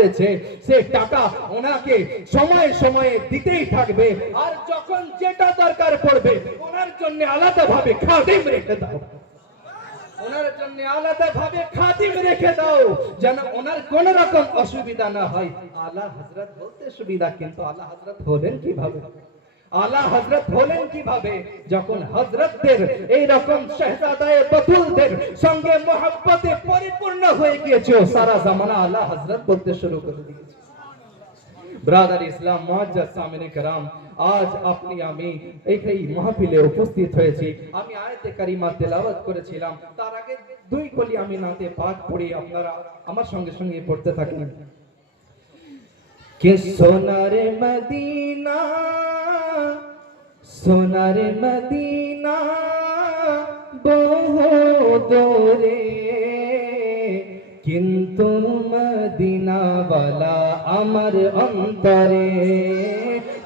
হয়েছে সে টাকা ওনাকে সময়ে সময়ে দিতেই থাকবে, আর যখন যেটা দরকার পড়বে ওনার জন্য আলাদাভাবে খাদিম রেখে দাও, ওনার জন্য আলাদাভাবে খাদিম রেখে দাও, যেন ওনার কোন রকম অসুবিধা না হয়। আলা হযরত বলতে সুবিধা, কিন্তু আলা হযরত হলেন কিভাবে? আলা হযরত হলেন কিভাবে? যখন হযরতদের এই রকম শাহজাদায়ে বাতুলদের সঙ্গে মহব্বতে পরিপূর্ণ হয়ে গিয়েছে, সারা জামানা আলা হযরত বলতে শুরু করে দিয়েছে। ব্রাদার ইসলাম, মুআজ্জাজ সামিনে کرام, আজ আপনি আমি এই মাহফিলে উপস্থিত হয়েছি। আমি আয়াতে কারিমা তেলাওয়াত করেছিলাম, তার আগে দুই কলি আমি নাতে পাক পড়ি, আপনারা আমার সঙ্গে সঙ্গে পড়তে থাকুন। कि सोनारे मदीना, सोनारे मदीना बहु दूरे, किंतु मदीना वाला अमर अंतरे,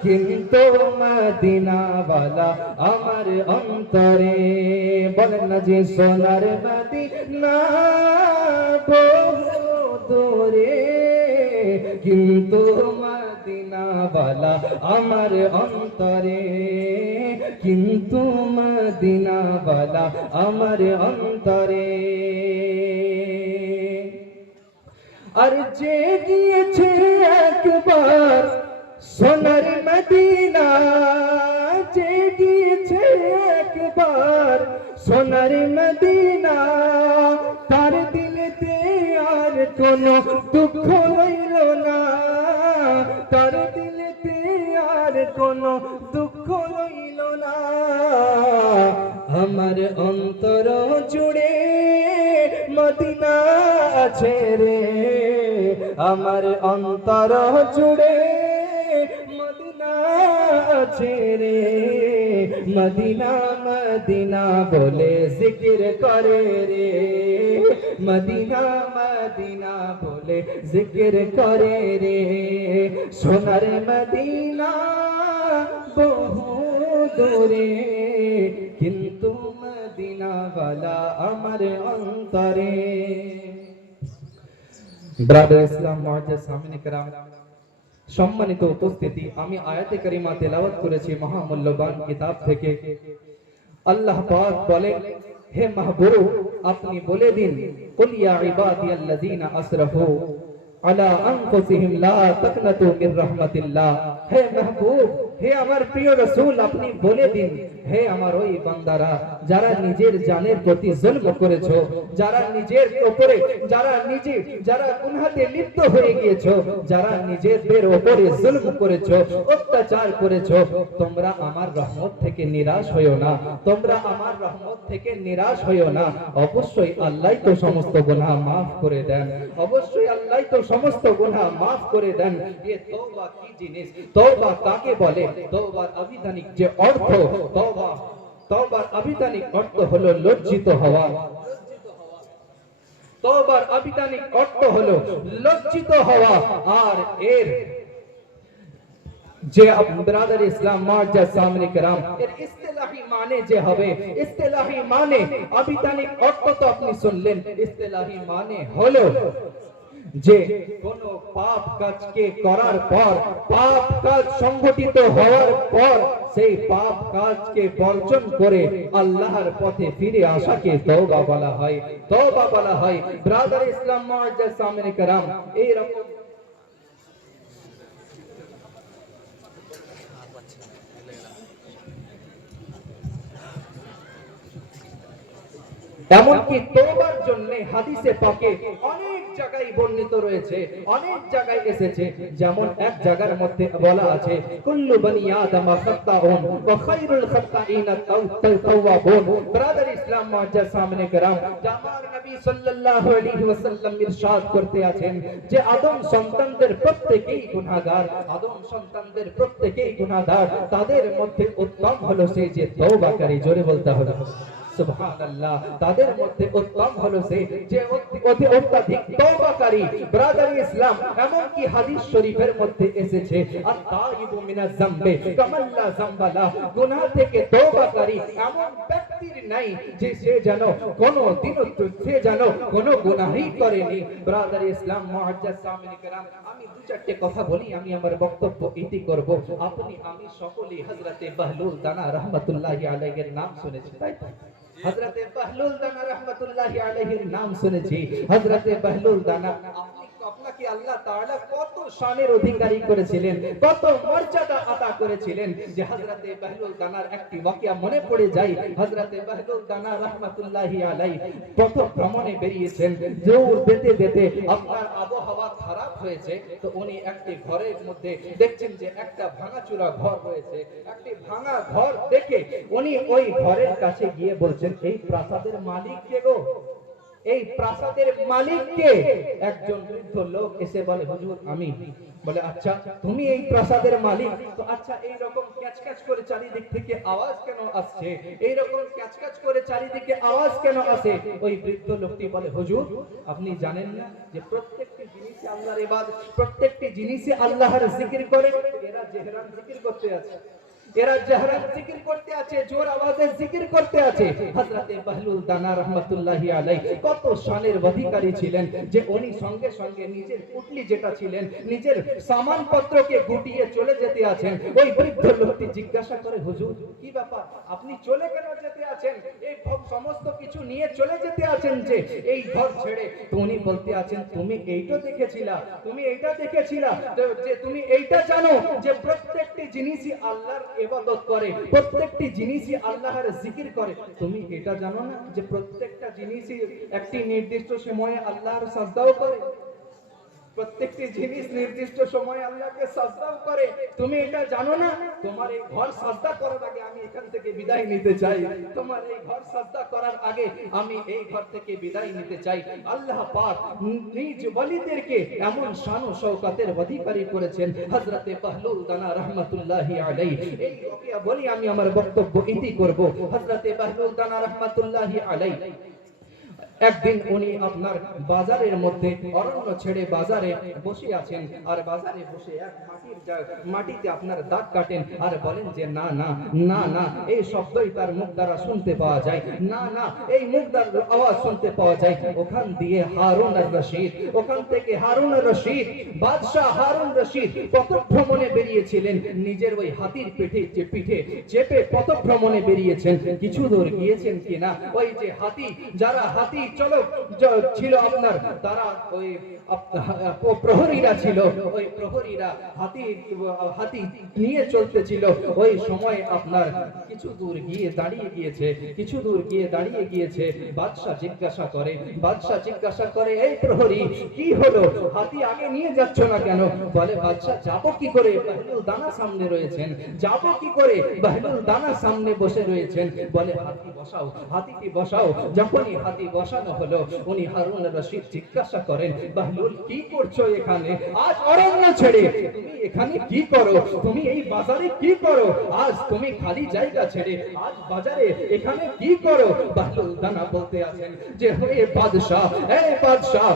किंतु मदीना वाला अमर अंतरे। बोलें ना जी, सोनारे मदीना बहु दूरे, কিন্তু মদিনা वाला আমার অন্তরে, কিন্তু মদিনা वाला আমার অন্তরে। আর যে গিয়েছে একবার সোনার মদিনা, যে গিয়েছে একবার সোনার মদিনা, তার দিলেতে আর কোনো দুঃখ রইল না, তার দিলেতে আর কোনো দুঃখ রইল না। আমার অন্তর জুড়ে মদিনা আছে রে, আমার অন্তর জুড়ে মদিনা আছে রে। মদিনা মদিনা বলে জিকির করে রে, মদিনা মদিনা বলে জিকির করে রে। সোনার মদিনা বহু দূরে, কিন্তু মদিনা वाला আমার অন্তরে। ব্রাদার ইসলাম, মুআজ্জাজ সামিনে کرام, সম্মানিত উপস্থিতি, আমি আয়াতে কারিমা তেলাওয়াত করেছি মহামূল্যবান কিতাব থেকে। আল্লাহ পাক বলেন, হে মাহবুব আপনি বলে দিন, কুল ইয়া ইবাদিয়াল্লাযীনা আসরাফু আলা আনফুসিহিম লা তাকনাতু মির রাহমাতিল্লাহ। হে মাহবুব, হে আমার প্রিয় রাসূল, আপনি বলে দিন, হে আমার ওই বান্দারা যারা নিজের জানের প্রতি জুলম করেছো, যারা নিজের উপরে যারা গুনাহতে লিপ্ত হয়ে গিয়েছো, যারা নিজেদের উপরে জুলম করেছো, অত্যাচার করেছো, তোমরা আমার রহমত থেকে নিরাশ হইও না, তোমরা আমার রহমত থেকে নিরাশ হইও না। অবশ্যই আল্লাহই তো সমস্ত গুনাহ maaf করে দেন, অবশ্যই আল্লাহই তো সমস্ত গুনাহ maaf করে দেন। এই তওবা কি জিনিস? তওবা কাকে বলে? তওবার আবিধানিক যে অর্থ, তওবার আবিধানিক অর্থ হলো লজ্জিত হওয়া। তওবার আবিধানিক অর্থ হলো লজ্জিত হওয়া। আর এর যে ব্রাদার ইসলাম, মুআজ্জাজ সামিনে کرام, এর ইসতিলাহি মানে যে হবে, ইসতিলাহি মানে আবিধানিক অর্থ তো আপনি শুনলেন, ইসতিলাহি মানে হলো যে কোন পাপ কাজকে করার পর, পাপ কাজ সংগঠিত হওয়ার পর সেই পাপ কাজকে বর্জন করে আল্লাহর পথে ফিরে আসাকে তওবা বলা হয়, তওবা বলা হয়। ব্রাদার ইসলাম, মুআজ্জাজ সামিনে کرام, এই রকম এমনকি তওবার জন্য হাদিসে পাকে অনেক জায়গায় বর্ণিত রয়েছে, অনেক জায়গায় এসেছে। যেমন এক জায়গার মধ্যে বলা আছে, কুল্লু বনি আদম খাত্তাউন ওয়া খায়রুল খাত্তাইনা তাওয়াবুন। ব্রাদার ইসলাম, মুআজ্জাজ সামিনে کرام, আমার নবী সাল্লাল্লাহু আলাইহি ওয়াসাল্লাম ইরশাদ করতে আছেন যে আদম সন্তানদের প্রত্যেকেই গুনাহগার, আদম সন্তানদের প্রত্যেকেই গুনাহগার, তাদের মধ্যে উত্তম হলো সে যে তওবাকারী। জোরে বলতে হবে সুবহানাল্লাহ। তাদের মধ্যে উত্তম হলো সে যে অত্যাধিক তওবাকারী। ব্রাদার ইসলাম, এমন কি হাদিস শরীফের মধ্যে এসেছে, আত-তাইবু মিনাজ যামবি কামাল্লা যামবালা, গুনাহ থেকে তওবাকারী এমন ব্যক্তি খাতির নাই যে সে যেন কোনো দিন সে যেন কোনো গুনাহই করেনি। ব্রাদার ইসলাম মুআজ্জাজ সামিন کرام, আমি দু চারটে কথা বলি, আমি আমার বক্তব্য ইতি করব। আপনি আমি সকলেই হযরতে বাহলুল দানা রাহমাতুল্লাহি আলাইহির নাম শুনেছি, তাই তো? হযরতে বাহলুল দানা রাহমাতুল্লাহি আলাইহির নাম শুনেছি। হযরতে বাহলুল দানা আপনাকে আল্লাহ তাআলা কত শানের অধিকারী করেছিলেন, কত মর্যাদা আতা করেছিলেন, যে হযরতে বাহলুল দানার একটি ওয়াকিয়া মনে পড়ে যায়। হযরতে বাহলুল দানা রাহমাতুল্লাহি আলাইহি প্রথম ভ্রমণে বেরিয়েছেন, জোর দিতে দিতে আপনার আবহাওয়া খারাপ হয়েছে, তো উনি একটি ঘরের মধ্যে দেখছেন যে একটা ভাঙাচুরা ঘর রয়েছে। একটি ভাঙা ঘর দেখে উনি ওই ঘরের কাছে গিয়ে বলছেন, এই প্রাসাদের মালিক কে গো? এই প্রাসাদের মালিক কে? একজন বৃদ্ধ লোক এসে বলে, হুজুর আমি। বলে, আচ্ছা তুমি এই প্রাসাদের মালিক, তো আচ্ছা এই রকম ক্যাচক্যাচ করে চারিদিক থেকে আওয়াজ কেন আসছে? এই রকম ক্যাচক্যাচ করে চারিদিকে আওয়াজ কেন আসে? ওই বৃদ্ধ লোকটি বলে, হুজুর আপনি জানেন না যে প্রত্যেকটি জিনিসে আল্লাহর ইবাদত, প্রত্যেকটি জিনিসে আল্লাহর জিকির করে। এরা জেহরান জিকির করতে আছে, এরা জহরান জিকির করতে আছে, জোর আওয়াজে জিকির করতে আছে। হযরতে বাহলুল দানা রাহমাতুল্লাহি আলাইহি কত শানের অধিকারী ছিলেন, যে উনি সঙ্গে সঙ্গে নিজের পুটলি যেটা ছিলেন, নিজের সামানপত্রকে গুটিয়ে চলে যেতে আছেন। ওই বৃদ্ধ লোকটি জিজ্ঞাসা করে, হুজুর কি ব্যাপার, আপনি চলে কেন যেতে আছেন? এই সমস্ত কিছু নিয়ে চলে যেতে আছেন যে এই ঘর ছেড়ে? তো উনি বলতে আছেন, তুমি এইটা দেখেছিলা, তুমি এইটা দেখেছিলা যে তুমি এইটা জানো যে প্রত্যেকটি জিনিসই আল্লাহর ইবাদত করে, প্রত্যেকটি জিনিসই আল্লাহর জিকির করে। তুমি এটা জানো না যে প্রত্যেকটা জিনিসই একটি নির্দিষ্ট সময়ে আল্লাহর সাজদাও করে? প্রত্যেকটি জিনিস নির্দিষ্ট সময়ে আল্লাহকে সাজদাও করে। তুমি এটা জানো না? তোমার এই ঘর সাজদা করার আগে আমি এখান থেকে বিদায় নিতে চাই। তোমার এই ঘর সাজদা করার আগে আমি এই ঘর থেকে বিদায় নিতে চাই। আল্লাহ পাক নিজ ওলিদেরকে এমন শান ও শওকতের অধিকারী করেছেন। হযরতে বাহলুল দানা রাহমাতুল্লাহি আলাইহি, এই ওয়াকিয়া বলি আমি আমার বক্তব্য ইতি করব। হযরতে বাহলুল দানা রাহমাতুল্লাহি আলাইহি একদিন উনি আপনার বাজারের মধ্যে, অরণ্য ছেড়ে বাজারে বসে আছেন, আর বাজারে বসে এক মাটিতে আপনার দাগ কাটেন, আর বলেন যে না না না না, এই শব্দই তার মুখ দ্বারা শুনতে পাওয়া যায়, না না এই মুখ দ্বারা আওয়াজ শুনতে পাওয়া যায়। ওখান দিয়ে হারুন আর রশিদ, ওখান থেকে হারুন আর রশিদ, বাদশাহ হারুন রশিদ পথভ্রমণে বেরিয়েছিলেন। নিজের ওই হাতির পিঠে চেপে পথভ্রমণে বেরিয়েছেন। কিছু দূর গিয়েছেন কিনা, ওই যে হাতি, যারা হাতি চলো ছিল আপনার, তারা ওই প্রহরীরা ছিল, ওই প্রহরীরা হাতি নিয়ে চলতেছিল। ওই সময় আপনার কিছু দূর গিয়ে দাঁড়িয়ে গিয়েছে, কিছু দূর গিয়ে দাঁড়িয়ে গিয়েছে। বাদশাহ জিজ্ঞাসা করে, এই প্রহরী কি হলো, হাতি আগে নিয়ে যাচ্ছ না কেন? বলে, বাদশাহ যাবো কি করে, বাহলুল দানা সামনে রয়েছেন, যাবো কি করে, বাহলুল দানা সামনে বসে রয়েছেন। বলে, হাতি বসাও, হাতিটি বসাও। যখনই হাতি বসানো হলো, উনি হারুন রশিদ জিজ্ঞাসা করেন, বাহলুল কি করছো এখানে? আজ অরণ্য ছেড়ে তুমি এখানে কি করো? তুমি এই বাজারে কি করো? আজ তুমি খালি জায়গা ছেড়ে আজ বাজারে এখানে কি করো? বাহলুল দানা বলতে আছেন যে, হে বাদশাহ, এই বাদশাহ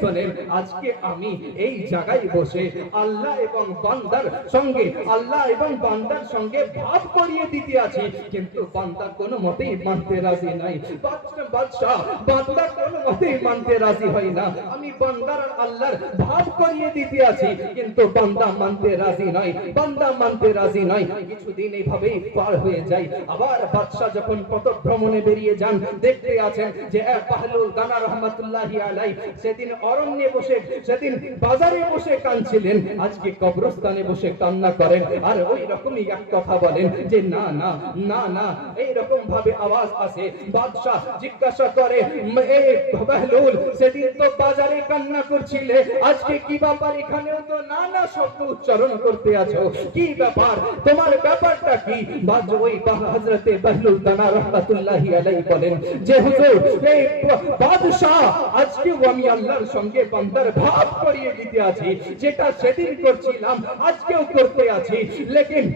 শোনেন, আজকে আমি এই জায়গায় বসে আল্লাহ এবং বান্দার সঙ্গে ভাব করিয়ে দিতে আছি, কিন্তু বান্দা কোনো মতেই মানতে রাজি নাই। বাদশাহ, বান্দা কোনো মতেই মানতে রাজি হয় না। আমি বান্দার আর আল্লাহর ভাব করিয়ে দিতে আছি, কিন্তু বান্দা মানতে রাজি নয়, বান্দা মানতে রাজি নয়। কিছুদিন এইভাবেই পার হয়ে যায়। আবার বাদশাহ যখন পথভ্রমণে বেরিয়ে যান, দেখতে আছেন যে বাহলুল দানা রাহমাতুল্লাহি আলাইহি সেদিন অরণ্যে বসে, সেদিন বাজারে বসে কাঁদছিলেন, আজকে কবরস্থানে বসে কান্না করেন। আর ওই রকমই এক কথা বলেন যে না না না না, এই রকম ভাবে আওয়াজ আসে। বাদশাহ জিজ্ঞাসা করে, এই বাহলুল সেদিন তো বাজারে কান্না করছিলে, আজকে কি ব্যাপার, এখানেও তো না না শব্দ উচ্চারণ করতে আছো, কি ব্যাপার, তোমার ব্যাপারটা কি? ওই হযরতে বাহলুল দানা রাহমাতুল্লাহি আলাইহি বলেন যে, হুজুর এই বাদশাহ আজকেও আমি আল্লাহর সঙ্গে বান্দার ভাব করিয়ে দিতে আছি, যেটা সেদিন করছিলাম আজকেও করতে আছি, লেকিন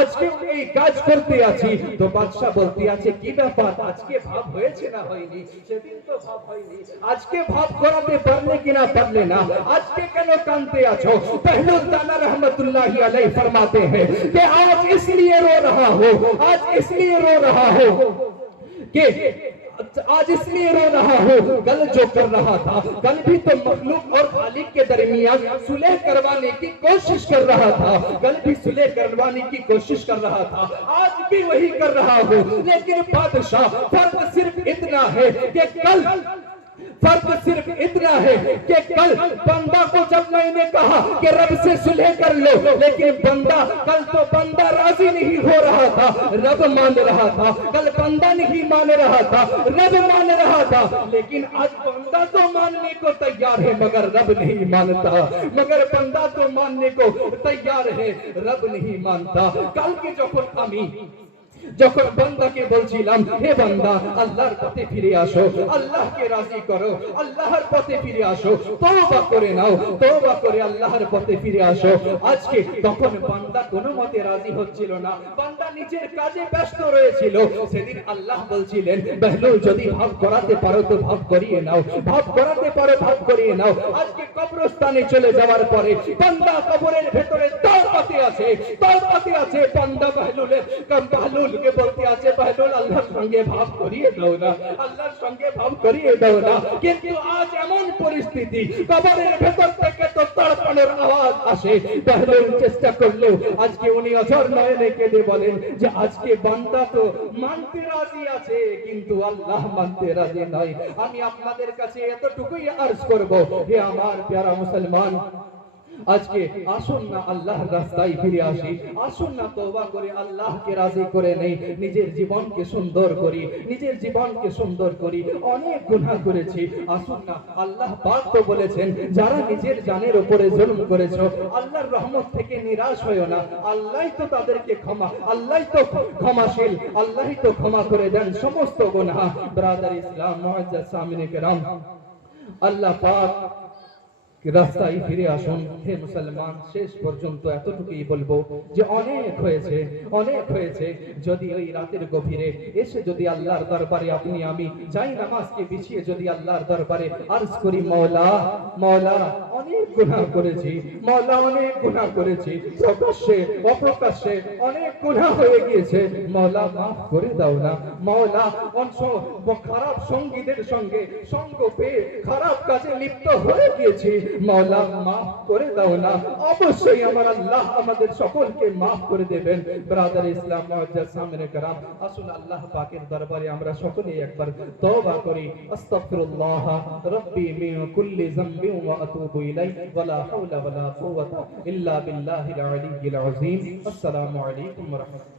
আজকে এই কাজ করতে আছি, তো বাদশা বলতে আছে কি ব্যাপার, আজকে ভাব হয়েছে না হয়নি? সেদিন তো ভাব হয়নি, আজকে ভাব করাতে পারলে কিনা পারলে না, আজকে কেন কাঁদতে আছো? पहलू ताना रहमतुल्लाहि अलैहि फरमाते हैं कि आज इसलिए रो रहा हो, आज इसलिए रो रहा हो कि आज इसलिए रो रहा हो, कल जो कर रहा था, कल भी तो मखलूक और खालिक के दरमियान सुलह करवाने की कोशिश कर रहा था, कल भी सुलह करवाने की कोशिश कर रहा था, आज भी वही कर रहा हो। लेकिन बादशाह फर्क सिर्फ इतना है कि कल, फर्क सिर्फ इतना है कि कल बंदा को जब मैंने कहा कि रब से सुलह कर लो, लेकिन बंदा, कल तो बंदा राजी नहीं हो रहा था, रब मान रहा था। कल बंदा नहीं मान रहा था, रब मान रहा था। लेकिन आज बंदा तो मानने को तैयार है मगर रब नहीं मानता, मगर बंदा तो मानने को तैयार है, रब नहीं मानता। कल के যখন বান্দাকে বলছিলাম হে বান্দা আল্লাহর পথে ফিরে আসো, আল্লাহকে রাজি করো, আল্লাহর পথে ফিরে আসো, তওবা করে নাও, তওবা করে আল্লাহর পথে ফিরে আসো, আজকে তখন বান্দা কোনো মতে রাজি হচ্ছিল না, বান্দা নিজের কাজে ব্যস্ত রয়েছিল। সেদিন আল্লাহ বলছিলেন বেহলুল যদি ভাব করাতে পারো তো ভাব করিয়ে নাও, ভাব করাতে পারো ভাব করিয়ে নাও। আজকে কবরস্থানে চলে যাওয়ার পরে বান্দা কবরের ভেতরে তওবাতে আছে, তওবাতে আছে, বান্দা বেহলুল কে বলতে আছে বেহলুল আল্লাহর সঙ্গে ভাব করিয়ে দাও না, আল্লাহর সঙ্গে ভাব করিয়ে দাও না। কিন্তু আজ এমন পরিস্থিতি কবরের ভেতর থেকে তো তড়পণের আওয়াজ আসে, বেহলুল চেষ্টা করলেও আজকে উনি অঝর নয়নে কেঁদে বলেন যে আজকে বান্দা তো মানতে রাজি আছে কিন্তু আল্লাহ মানতে রাজি নয়। আমি আপনাদের কাছে এতটুকুই আরজ করব, হে আমার প্যারা মুসলমান, আজকে আসুন না আল্লাহর রাস্তায় ফিরে আসি, আসুন না তওবা করে আল্লাহকে রাজি করে নেই, নিজের জীবনকে সুন্দর করি, নিজের জীবনকে সুন্দর করি। অনেক গুনাহ করেছি, আসুন না, আল্লাহ পাক তো বলেছেন যারা নিজের জানের উপরে জুলম করেছো আল্লাহর রহমত থেকে নিরাশ হয়ো না, আল্লাহই তো তাদেরকে ক্ষমা, আল্লাহই তো ক্ষমাশীল, আল্লাহই তো ক্ষমা করে দেন সমস্ত গুনাহ। ব্রাদার ইসলাম মুআজ্জাজ সামিনে কেরাম, আল্লাহ পাক রাস্তায় ফিরে আসুন। হে মুসলমান, শেষ পর্যন্ত এতটুকুই বলবো যে অনেক হয়েছে, অনেক হয়েছে। যদি ওই রাতের গভীরে এসে যদি আল্লাহর দরবারে আপনি আমি যাই নামাজকে বিছিয়ে যদি আল্লাহর দরবারে আরজ করি মওলা, মওলা অনেক গুনাহ করেছি, মওলা অনেক গুনাহ করেছি, প্রকাশ্যে অপ্রকাশ্যে অনেক গুনাহ হয়ে গিয়েছে, মওলা মাফ করে দাও না, মওলা খারাপ সঙ্গীদের সঙ্গে সঙ্গ পেয়ে খারাপ কাজে লিপ্ত হয়ে গিয়েছি, মওলা মাফ করে দাও না। অবশ্যই আমার আল্লাহ আমাদের সকলকে মাফ করে দেবেন। ব্রাদার ইসলাম মুআজ্জাজ সামিনে কেরাম, আসুন আল্লাহ পাকের দরবারে আমরা সকলে একবার তওবা করি। আস্তাগফিরুল্লাহ রাব্বি মিন কুল্লি যামবি ওয়া আতুবু ইলাইহি ওয়া লা হাওলা ওয়া লা কুওয়াতা ইল্লা বিল্লাহিল আলিয়্যিল আযীম। আসসালামু আলাইকুম ওয়া রাহমাতুল্লাহ।